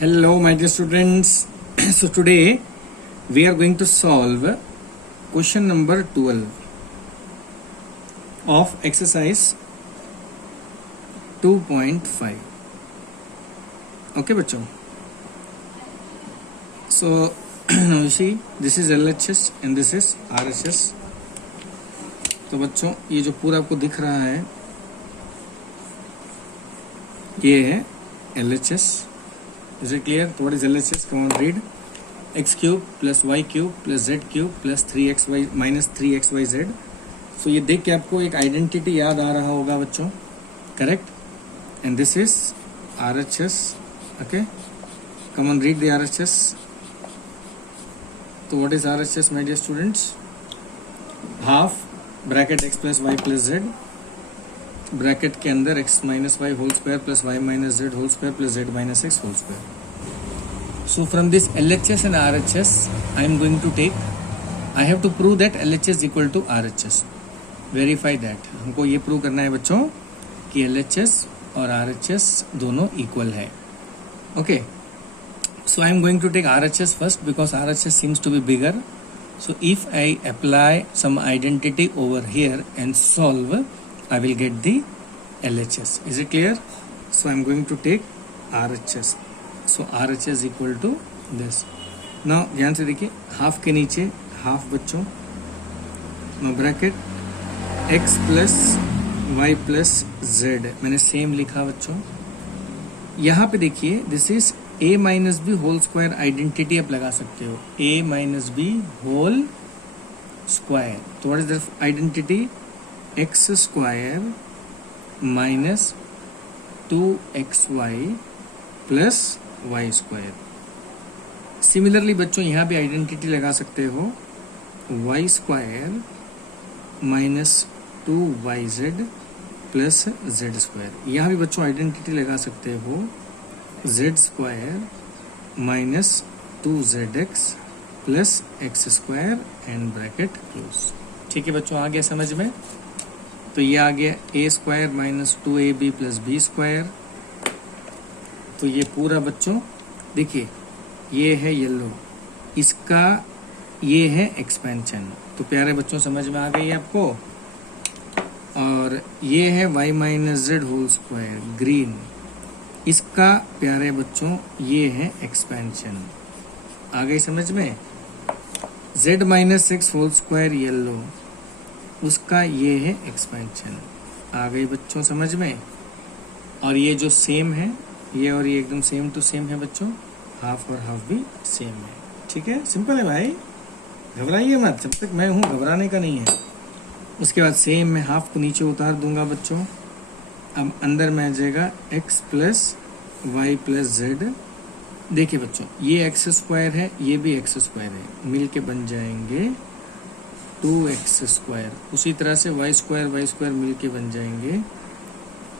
Hello, my dear students. So today we are going to solve question number 12 of exercise 2.5. Okay, बच्चों. So now you see, this is LHS and this is RHS. तो बच्चों ये जो पूरा आपको दिख रहा है ये है LHS. Is it clear? What is LHS? Come on, read. X cube plus y cube plus z cube plus 3xy minus 3xyz. So ये देख के आपको एक आइडेंटिटी याद आ रहा होगा बच्चों, correct? And this is RHS. Okay. Come on, read the RHS. So what is RHS, my dear students? Half bracket x plus y plus z bracket के अंदर x minus y whole square plus y minus z whole square plus z minus x whole square. So from this LHS and RHS I am going to take, I have to prove that LHS equal to RHS. Verify that. हमको ये prove करना है बच्चों कि LHS और RHS दोनों equal है. Okay, so I am going to take RHS first because RHS seems to be bigger. So if I apply some identity over here and solve, I will get the LHS. Is it clear? So I am going to take RHS. So RHS equal to this. Now ध्यान से देखिए, half के नीचे half बच्चों, now bracket x plus y plus z मैंने same लिखा बच्चों. यहाँ पे देखिए, this is a minus B whole square identity आप लगा सकते हो. a minus B whole square. तो what is the identity? X square minus 2xy plus Y square. Similarly बच्चों यहाँ भी आइडेंटिटी लगा सकते हो, Y square minus 2yz plus Z square. यहाँ भी बच्चों आइडेंटिटी लगा सकते हो, z square minus 2zx plus X square and bracket close. ठीक है बच्चों, आ गया समझ में? तो ये आ गया a square minus 2ab plus b square. तो ये पूरा बच्चों देखिए, ये है येलो, इसका ये है एक्सपेंशन. तो प्यारे बच्चों समझ में आ गई आपको. और ये है y minus z whole square green, इसका प्यारे बच्चों ये है एक्सपेंशन. आ गई समझ में? z minus x whole square yellow, उसका ये है एक्सपेंशन. आ गई बच्चों समझ में? और ये जो सेम है, ये और ये एकदम सेम टू सेम है बच्चों, हाफ और हाफ भी सेम है. ठीक है, सिंपल है भाई, घबराइए मत, जब तक मैं हूँ घबराने का नहीं है. उसके बाद सेम मैं हाफ को नीचे उतार दूंगा बच्चों. अब अंदर में आ जाएगा x plus Y plus z. देखिए बच्चों, ये एक्स स्क्वायर है, ये भी एक्स स्क्वायर है, मिल के बन जाएंगे 2x स्क्वायर. उसी तरह से वाई स्क्वायर मिल के बन जाएंगे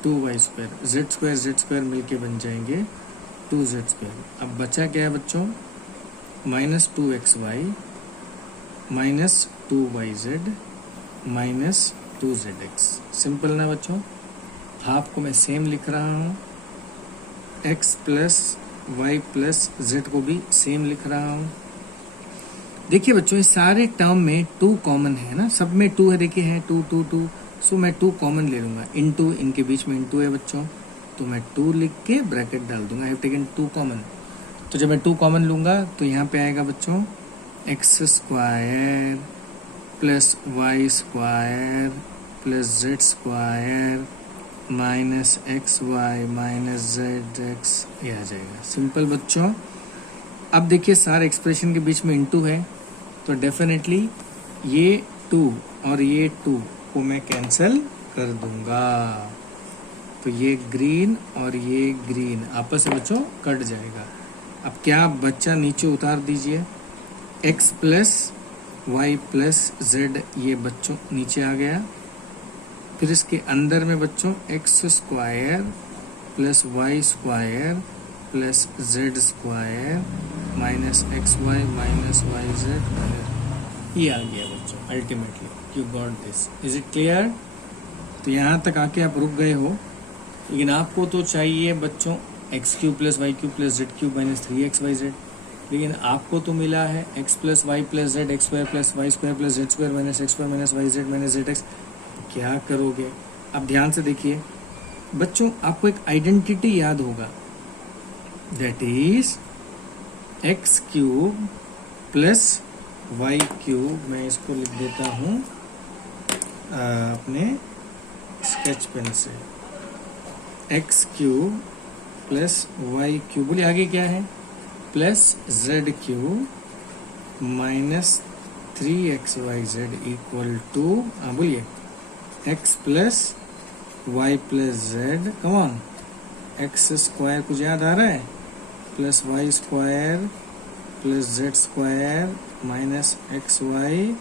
2y स्क्वायर. जेड स्क्वायर मिल के बन जाएंगे 2z स्क्वायर. अब बचा क्या है बच्चों? Minus 2xy minus 2yz minus 2zx. Simple ना बच्चों? हाफ को मैं सेम लिख रहा हूँ, x plus Y plus z को भी सेम लिख रहा हूँ. देखिए बच्चों, ये सारे टर्म में 2 कॉमन है ना, सब में 2 है. देखिए है 2 2 2. सो मैं 2 कॉमन ले लूँगा. इनटू, इनके बीच में इनटू है बच्चों, तो मैं 2 लिख के ब्रैकेट डाल दूंगा. I have taken 2 common. तो जब मैं 2 कॉमन लूँगा तो यहाँ पे आएगा बच्चों x square plus Y square plus Z square minus x Y minus Z x, ये आ जाएगा. सिंपल बच्चों. अब देखिए, सारे एक्सप्रेशन के बीच में इनटू है, तो डेफिनेटली ये 2 और ये 2 को मैं कैंसिल कर दूंगा. तो ये ग्रीन और ये ग्रीन आपस में बच्चों कट जाएगा. अब क्या बच्चा नीचे उतार दीजिए, x plus Y plus z, ये बच्चों नीचे आ गया. फिर इसके अंदर में बच्चों x square plus Y square plus Z square minus x Y minus Y z, ये आ गया बच्चों. Ultimately you got this. Is it clear? तो यहाँ तक आके आप रुक गए हो, लेकिन आपको तो चाहिए बच्चों x cube plus Y cube plus Z cube minus 3xyz, लेकिन आपको तो मिला है x plus Y plus z x square plus Y square plus Z square minus x square minus Y Z minus Z x. क्या करोगे? अब ध्यान से देखिए बच्चों, आपको एक आइडेंटिटी याद होगा, that is X cube plus Y cube. मैं इसको लिख देता हूँ अपने स्केच पेन से, X cube plus Y cube, बोलिए आगे क्या है, plus Z cube minus 3xyz equal to, बोलिए X plus Y plus Z, come on, X square कुछ याद आ रहा है, plus Y square plus Z square minus x Y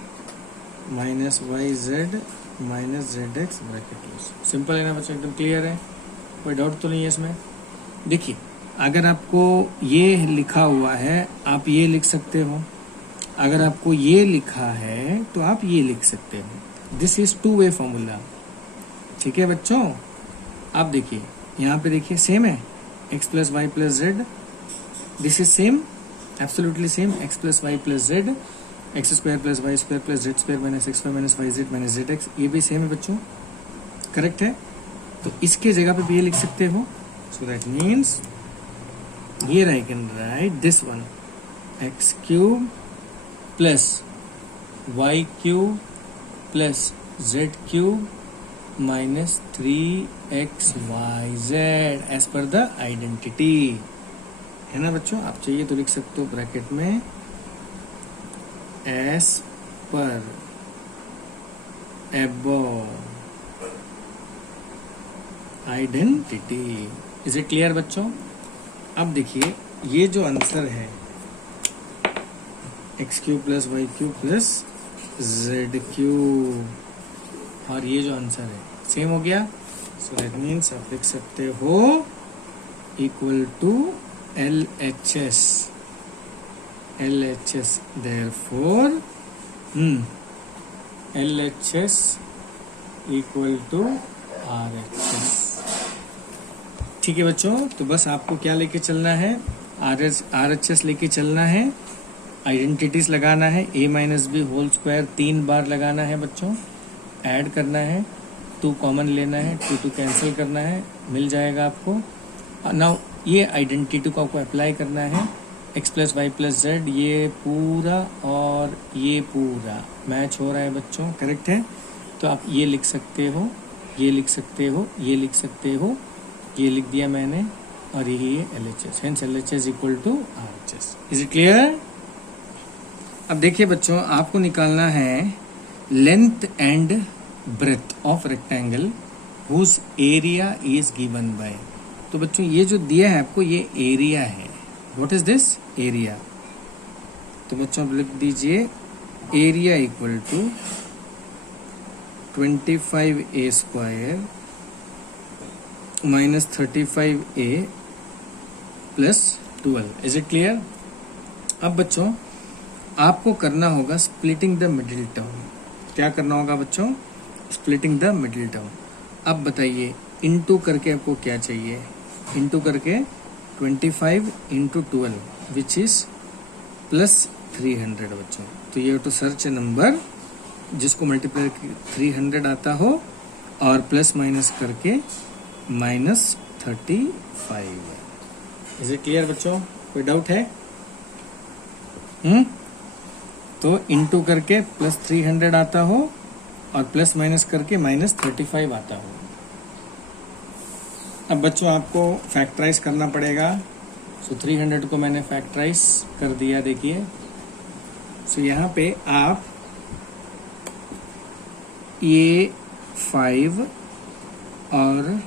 minus Y Z minus Z X bracket close. Simple है ना बच्चों, एकदम क्लियर है, कोई डाउट तो नहीं है इसमें। देखिए अगर आपको ये लिखा हुआ है आप ये लिख सकते हो, अगर आपको ये लिखा है तो आप ये लिख सकते हो। This is two way formula, ठीक है बच्चों। आप देखिए यहाँ पे देखिए सेम है, x plus Y plus z, this is same, absolutely same, x plus Y plus z x square plus Y square plus Z square minus x square minus Y Z minus Z x, ये भी same है बच्चों, correct है। तो इसके जगह पे भी ये लिख सकते हो, so that means here I can write this one, x cube plus Y cube plus Z cube minus 3xyz as per the identity, है ना बच्चों। आप चाहिए तो लिख सकते हो ब्रैकेट में एस पर above identity. Is it clear बच्चों? अब देखिए ये जो आंसर है x cube plus Y cube plus Z cube, और ये जो आंसर है सेम हो गया, सो दैट मीन्स आप लिख सकते हो equal to LHS, LHS therefore LHS equal to RHS। ठीक है बच्चों, तो बस आपको क्या लेके चलना है, RHS लेके चलना है, आइडेंटिटीज लगाना है, a minus B whole square 3 बार लगाना है बच्चों, ऐड करना है, 2 कॉमन लेना है, 2 कैंसिल करना है, मिल जाएगा आपको। नाउ ये आइडेंटिटी को आपको अप्लाई करना है, x plus Y plus z, ये पूरा और ये पूरा मैच हो रहा है बच्चों, करेक्ट है। तो आप ये लिख सकते हो, ये लिख सकते हो, ये लिख सकते हो, ये लिख दिया मैंने, और यही है LHS, hence LHS equal to RHS। Is it clear? अब देखिए बच्चों, आपको निकालना है length and breadth of rectangle whose area is given by. तो बच्चों ये जो दिया है आपको, ये एरिया है, व्हाट इज दिस एरिया। तो बच्चों आप लिख दीजिए area equal to 25a square minus 35a plus 12। Is it clear? अब बच्चों आपको करना होगा स्प्लिटिंग द मिडिल टर्म। क्या करना होगा बच्चों? Splitting the middle term. अब बताइए इनटू करके आपको क्या चाहिए, इनटू करके 25 इंटू 12 विच इज प्लस 300 बच्चों। तो ये टू सर्च ए नंबर जिसको मल्टीप्लाई 300 आता हो और प्लस माइनस करके माइनस 35। इज इट क्लियर बच्चों? कोई डाउट है? तो इनटू करके प्लस 300 आता हो और प्लस माइनस करके माइनस 35 आता हो। अब बच्चों आपको फैक्टराइज करना पड़ेगा। सो 300 को मैंने फैक्टराइज कर दिया, देखिए। सो यहाँ पे आप ये 5 और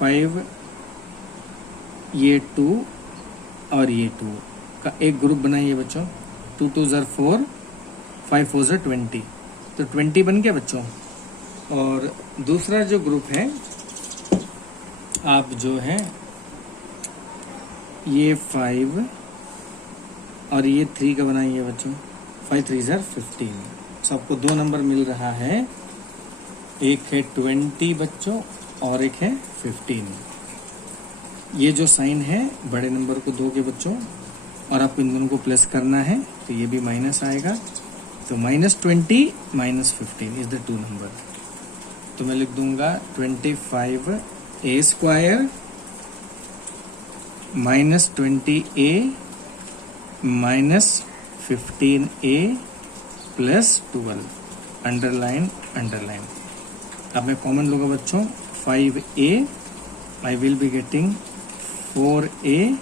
5 ये 2 और ये 2 का एक ग्रुप बनाइए बच्चों। 2 2 ज़र 4, 5 4 ज़र 20, तो 20 बन गया बच्चों। और दूसरा जो ग्रुप है आप जो है ये 5 और ये 3 का बनाइए बच्चों। 5 3 ज़र 15। सबको 2 नंबर मिल रहा है, एक है 20 बच्चों और एक है 15। ये जो साइन है बड़े नंबर को 2 के बच्चों, और आपको इन दोनों को प्लस करना है, तो ये भी माइनस आएगा। तो -20 -15 इज द 2 नंबर। तो मैं लिख दूंगा 25a² -20a -15a +12 अंडरलाइन। अब मैं कॉमन लूँगा बच्चों 5a, I will be getting 4a,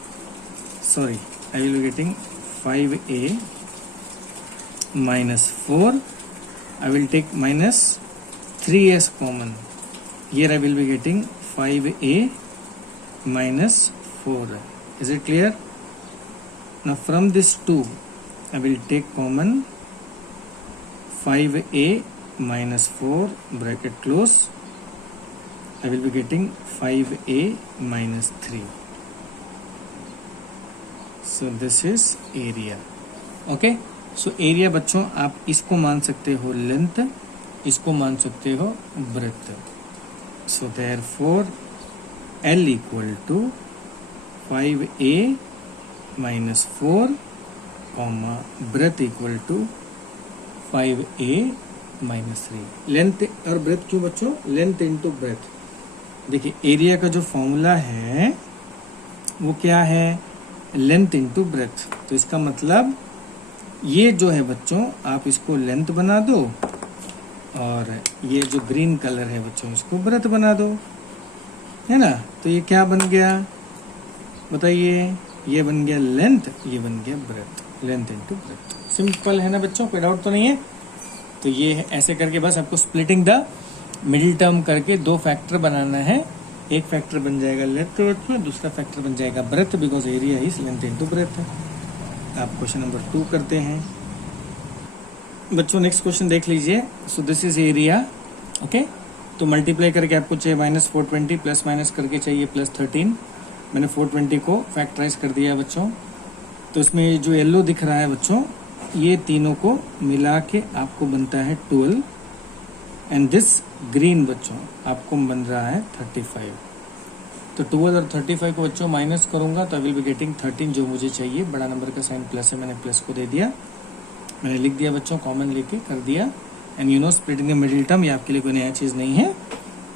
sorry, I will be getting 5a -4, I will take -3s common, here I will be getting 5a -4. Is it clear? Now from this 2 I will take common 5a -4 bracket close, I will be getting 5a -3. So this is area. Okay, so area बच्चों आप इसको मान सकते हो length, इसको मान सकते हो breath. So therefore L equal to 5a -4 comma breadth equal to 5a -3। Length और ब्रेथ क्यों बच्चों? Length into breath. देखिए एरिया का जो फॉर्मूला है वो क्या है? Length into breath. तो इसका मतलब ये जो है बच्चों, आप इसको लेंथ बना दो और ये जो ग्रीन कलर है बच्चों इसको ब्रेथ बना दो, है ना। तो ये क्या बन गया बताइए? ये बन गया लेंथ, ये बन गया breadth. Length into breadth, simple है ना बच्चों, कोई डाउट तो नहीं है। तो ये है, ऐसे करके बस आपको स्प्लिटिंग द मिडिल टर्म करके 2 फैक्टर बनाना है। एक फैक्टर बन जाएगा लेंथ में, दूसरा फैक्टर बन जाएगा breadth, because area is length into breadth है। आप क्वेश्चन नंबर 2 करते हैं बच्चों। नेक्स्ट क्वेश्चन देख लीजिए। So this is area, okay. तो मल्टीप्लाई करके आपको चाहिए -420, प्लस माइनस करके चाहिए +13। मैंने 420 को फैक्टराइज कर दिया बच्चों। तो इसमें जो येलो दिख रहा है बच्चों, ये तीनों को मिला के आपको बनता है 12, एंड दिस ग्रीन बच्चों आपको बन रहा है 35। तो 12 और 35 को बच्चों माइनस करूंगा तो आई विल बी गेटिंग 13, जो मुझे चाहिए। बड़ा नंबर का साइन प्लस है, मैंने प्लस को दे दिया, मैंने लिख दिया बच्चों, कॉमन लेके कर दिया। And you know splitting the middle term, ये आपके लिए कोई नया चीज नहीं है।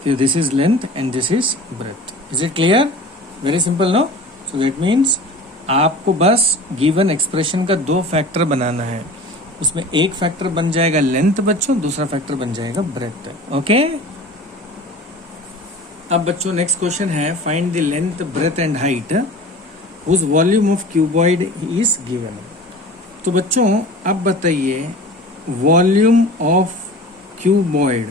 फिर this is length and this is breadth. Is it clear? Very simple no. So that means आपको बस गिवन एक्सप्रेशन का 2 फैक्टर बनाना है। उसमें एक फैक्टर बन जाएगा लेंथ बच्चों, दूसरा फैक्टर बन जाएगा ब्रेथ। ओके। अब बच्चों नेक्स्ट क्वेश्चन है, find the length breadth and height whose volume of cuboid is given. तो बच्चों अब बताइए वॉल्यूम ऑफ क्यूबॉइड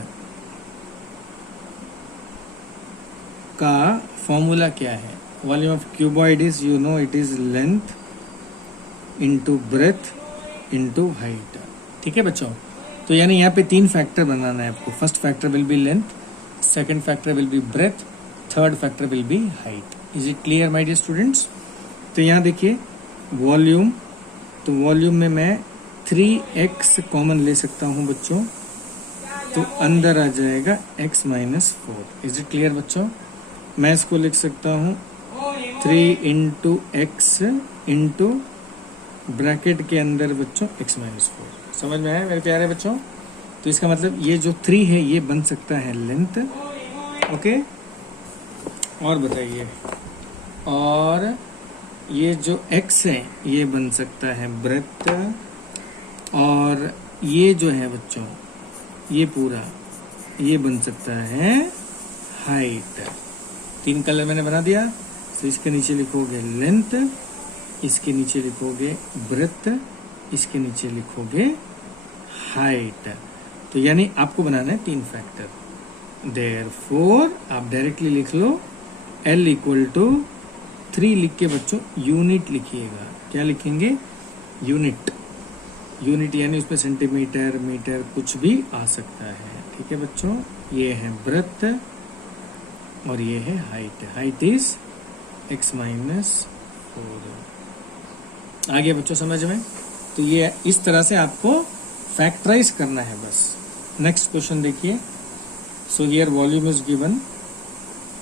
का फॉर्मूला क्या है? Volume of cuboid is, you know, it is length into breadth into height. ठीक है बच्चों। तो यानी यहाँ पे 3 फैक्टर बनाना है आपको। First factor will be length, second factor will be breadth, third factor will be height. Is it clear my dear students? तो यहाँ देखिए वॉल्यूम, तो वॉल्यूम में मैं 3x कॉमन ले सकता हूँ बच्चों, तो अंदर आ जाएगा x -4। इज इट क्लियर बच्चों? मैं इसको लिख सकता हूँ 3 × x इंटू ब्रैकेट के अंदर बच्चों x -4। समझ में आया मेरे प्यारे बच्चों? तो इसका मतलब ये जो 3 है ये बन सकता है लेंथ, ओके। और बताइए, और ये जो x है ये बन सकता है ब्रेथ, और ये जो है बच्चों ये पूरा ये बन सकता है हाइट। 3 कलर मैंने बना दिया। तो इसके नीचे लिखोगे लेंथ, इसके नीचे लिखोगे ब्रेथ, इसके नीचे लिखोगे हाइट। तो यानी आपको बनाना है 3 फैक्टर। देयरफॉर आप डायरेक्टली लिख लो L इक्वल टू 3 लिख के बच्चों यूनिट लिखिएगा। क्या लिखेंगे? यूनिट। यूनिट यानी उसमें सेंटीमीटर, मीटर कुछ भी आ सकता है। ठीक है बच्चों, ये है ब्रेथ और ये है हाइट। Height is x -4। आ गया बच्चों समझ में? तो ये इस तरह से आपको फैक्टराइज करना है बस। नेक्स्ट क्वेश्चन देखिए। So here volume is given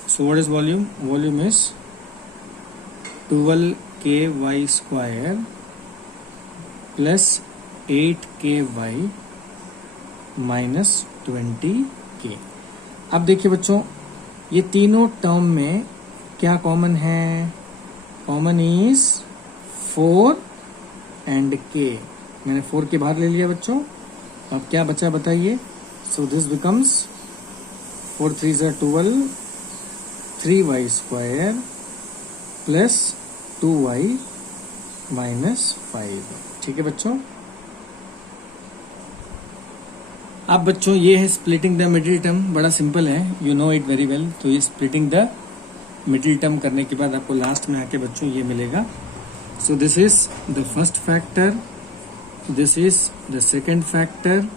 So what is volume? Volume is 12ky square plus 8ky minus 20k. अब देखिए बच्चों, ये तीनों टर्म में क्या कॉमन है? Common is 4 and k. मैंने 4 के बाहर ले लिया बच्चों. अब क्या बचा बताइए? So this becomes 4 3 are 12, 3y square plus 2y minus 5. ठीक है बच्चों. अब बच्चों ये है स्प्लिटिंग द मिडिल टर्म. बड़ा सिंपल है, you know it very well. तो ये स्प्लिटिंग द मिडिल टर्म करने के बाद आपको लास्ट में आके बच्चों ये मिलेगा. So this is the first factor, this is the second factor,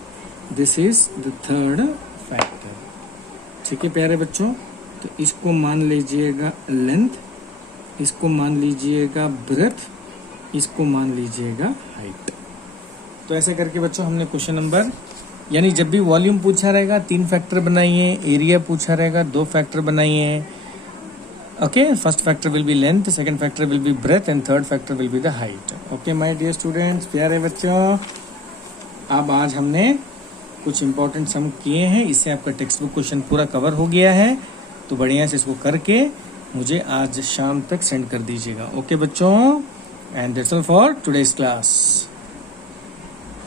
this is the third factor. ठीक है प्यारे बच्चों. तो इसको मान लीजिएगा लेंथ, इसको मान लीजिएगा ब्रेथ, इसको मान लीजिएगा हाइट. तो ऐसे करके बच्चों हमने क्वेश्चन नंबर, यानी जब भी वॉल्यूम पूछा रहेगा 3 फैक्टर बनाइए, एरिया पूछा रहेगा 2 फैक्टर बनाइए. Okay, first factor will be length, second factor will be breadth and third factor will be the height. Okay my dear students, प्यारे बच्चों, अब आज हमने कुछ इंपॉर्टेंट सम किए हैं. इससे आपका टेक्स्ट बुक क्वेश्चन पूरा कवर हो गया है. तो बढ़िया से इसको करके मुझे आज शाम तक सेंड कर दीजिएगा. ओके बच्चों, and that's all for today's class.